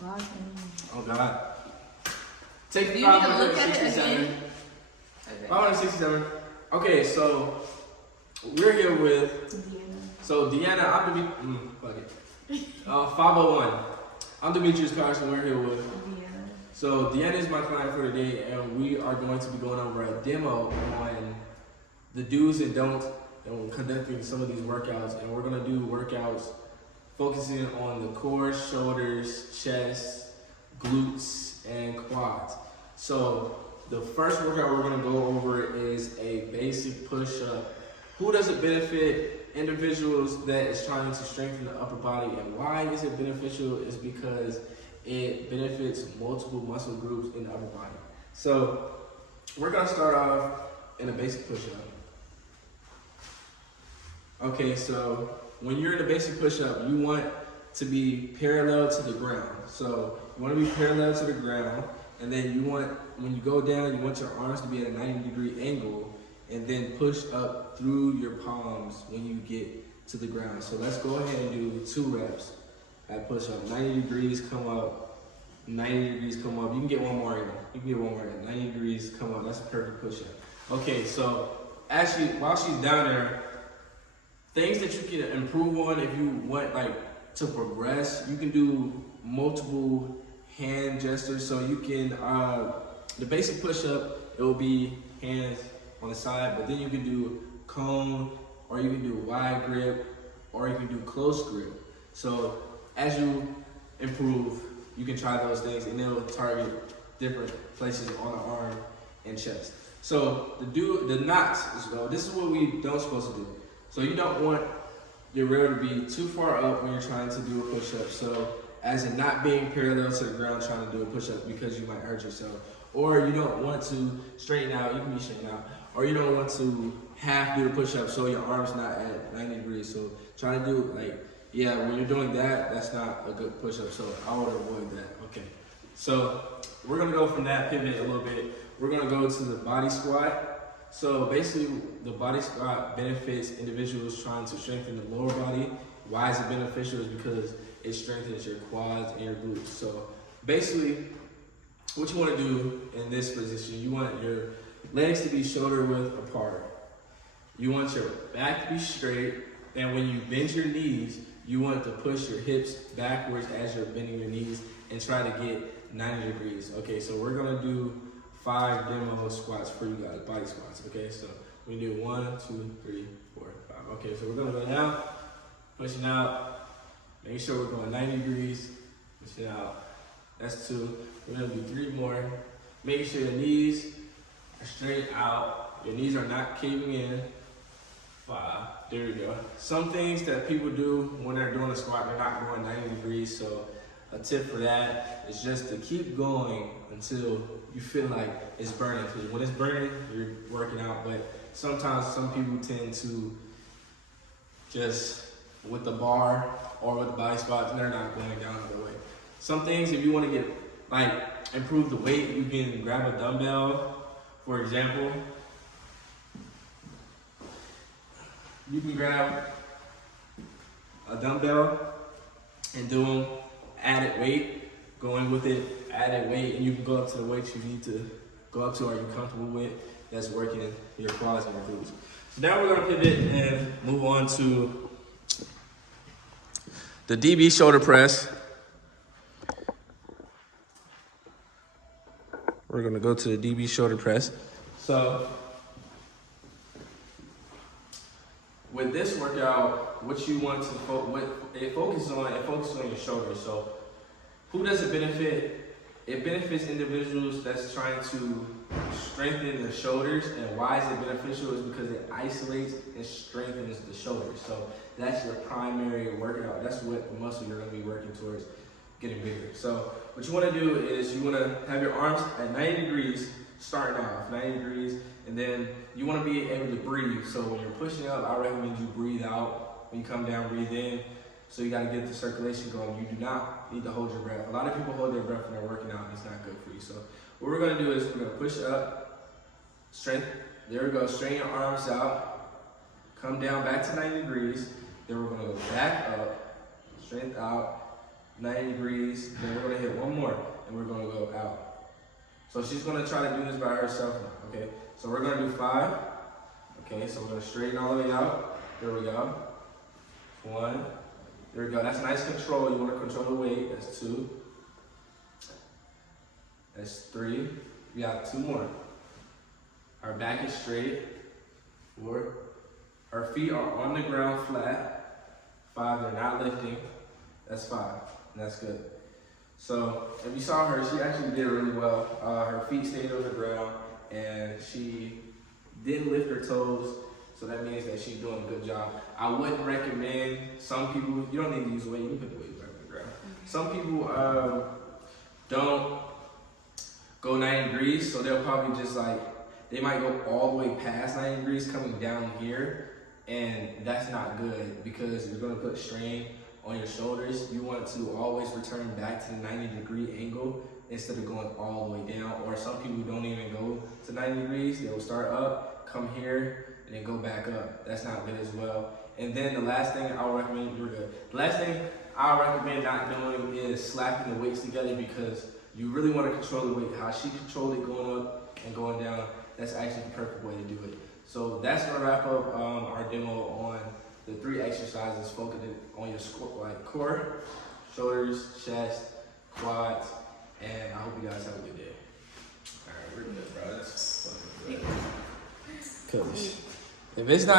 Oh God. Take Do you need to look at it 567. again? Okay. 567. Okay, so we're here with. So Deanna, I'm fuck it. 501. I'm Demetrius Carson. We're here with. So Deanna is my client for today, and we are going to be going over a demo on the do's and don'ts and conducting some of these workouts. And we're gonna do workouts focusing on the core, shoulders, chest, glutes, and quads. So the first workout we're gonna go over is a basic push-up. Who does it benefit? Individuals that is trying to strengthen the upper body. And why is it beneficial? Is because it benefits multiple muscle groups in the upper body. So we're gonna start off in a basic push-up. Okay, so when you're in a basic push-up, you want to be parallel to the ground. So you want to be parallel to the ground, and then you want, when you go down, you want your arms to be at a 90-degree angle, and then push up through your palms when you get to the ground. So let's go ahead and do 2 reps at push-up. 90 degrees, come up. 90 degrees, come up. You can get one more in. You can get one more in. 90 degrees, come up. That's a perfect push-up. Okay, so actually, while she's down there, things that you can improve on if you want to progress, you can do multiple hand gestures. So you can, the basic push-up, it will be hands on the side, but then you can do cone, or you can do wide grip, or you can do close grip. So as you improve, you can try those things, and it'll target different places on the arm and chest. So the knots, this is what we don't supposed to do. So you don't want your rail to be too far up when you're trying to do a push-up. So as in not being parallel to the ground trying to do a push-up, because you might hurt yourself. Or you don't want to straighten out, you can be straightened out. Or you don't want to half do the push-up so your arm's not at 90 degrees. So try to do when you're doing that, that's not a good push-up. So I would avoid that. Okay. So we're gonna go from that, pivot a little bit. We're gonna go to the body squat. So basically, the body squat benefits individuals trying to strengthen the lower body. Why is it beneficial? Is because it strengthens your quads and your glutes. So basically, what you want to do in this position, you want your legs to be shoulder width apart. You want your back to be straight, and when you bend your knees, you want to push your hips backwards as you're bending your knees and try to get 90 degrees. Okay, so we're gonna do 5 demo squats for you guys, body squats. Okay, so we do 1, 2, 3, 4, 5. Okay, so we're gonna go down, pushing out, making sure we're going 90 degrees, pushing out. That's 2. We're gonna do 3 more. Making sure your knees are straight out. Your knees are not caving in. 5. There we go. Some things that people do when they're doing a squat, they're not going 90 degrees. So a tip for that is just to keep going until you feel like it's burning. Because when it's burning, you're working out. But sometimes some people tend to just, with the bar or with the body squats, they're not going down the way. Some things, if you want to get, improve the weight, you can grab a dumbbell, for example. You can grab a dumbbell and do added weight, going with it, added weight, and you can go up to the weights you need to go up to or you're comfortable with, that's working your quads and your glutes. So now we're gonna pivot and move on to the DB shoulder press. We're gonna go to the DB shoulder press. So with this workout, what you want to focus on your shoulders. So who does it benefit? It benefits individuals that's trying to strengthen the shoulders. And why is it beneficial? Is because it isolates and strengthens the shoulders. So that's your primary workout. That's what the muscle you're gonna be working towards getting bigger. So what you wanna do is you wanna have your arms at 90 degrees, starting off, 90 degrees, and then you wanna be able to breathe. So when you're pushing up, I recommend you breathe out. When you come down, breathe in. So you gotta get the circulation going. You do not need to hold your breath. A lot of people hold their breath when they're working out, and it's not good for you. So what we're gonna do is we're gonna push up, strength, there we go, straighten your arms out, come down back to 90 degrees, then we're gonna go back up, strength out, 90 degrees, then we're gonna hit and we're gonna go out. So she's gonna try to do this by herself now, okay? So we're gonna do 5. Okay, so we're gonna straighten all the way out. There we go. 1. There we go. That's nice control. You wanna control the weight. That's 2. That's 3. We got 2 more. Our back is straight. 4. Her feet are on the ground flat. 5, they're not lifting. That's 5, and that's good. So if you saw her, she actually did really well. Her feet stayed on the ground, and she didn't lift her toes. So that means that she's doing a good job. I wouldn't recommend some people. You don't need to use weight. You can put the weight right on the ground. Some people don't go 90 degrees, so they'll probably just like. They might go all the way past 90 degrees coming down here, and that's not good because you're gonna put strain on your shoulders. You want to always return back to the 90-degree angle instead of going all the way down. Or some people don't even go to 90 degrees. They'll start up, come here, and then go back up. That's not good as well. And then the last thing I would recommend, you're good. The last thing I recommend not doing is slapping the weights together because you really want to control the weight. How she controlled it going up and going down. That's actually the perfect way to do it. So that's gonna wrap up our demo on the 3 exercises focusing on your core, shoulders, chest, quads, and I hope you guys have a good day. All right, we're good, bro. That's fucking good. Cause if it's not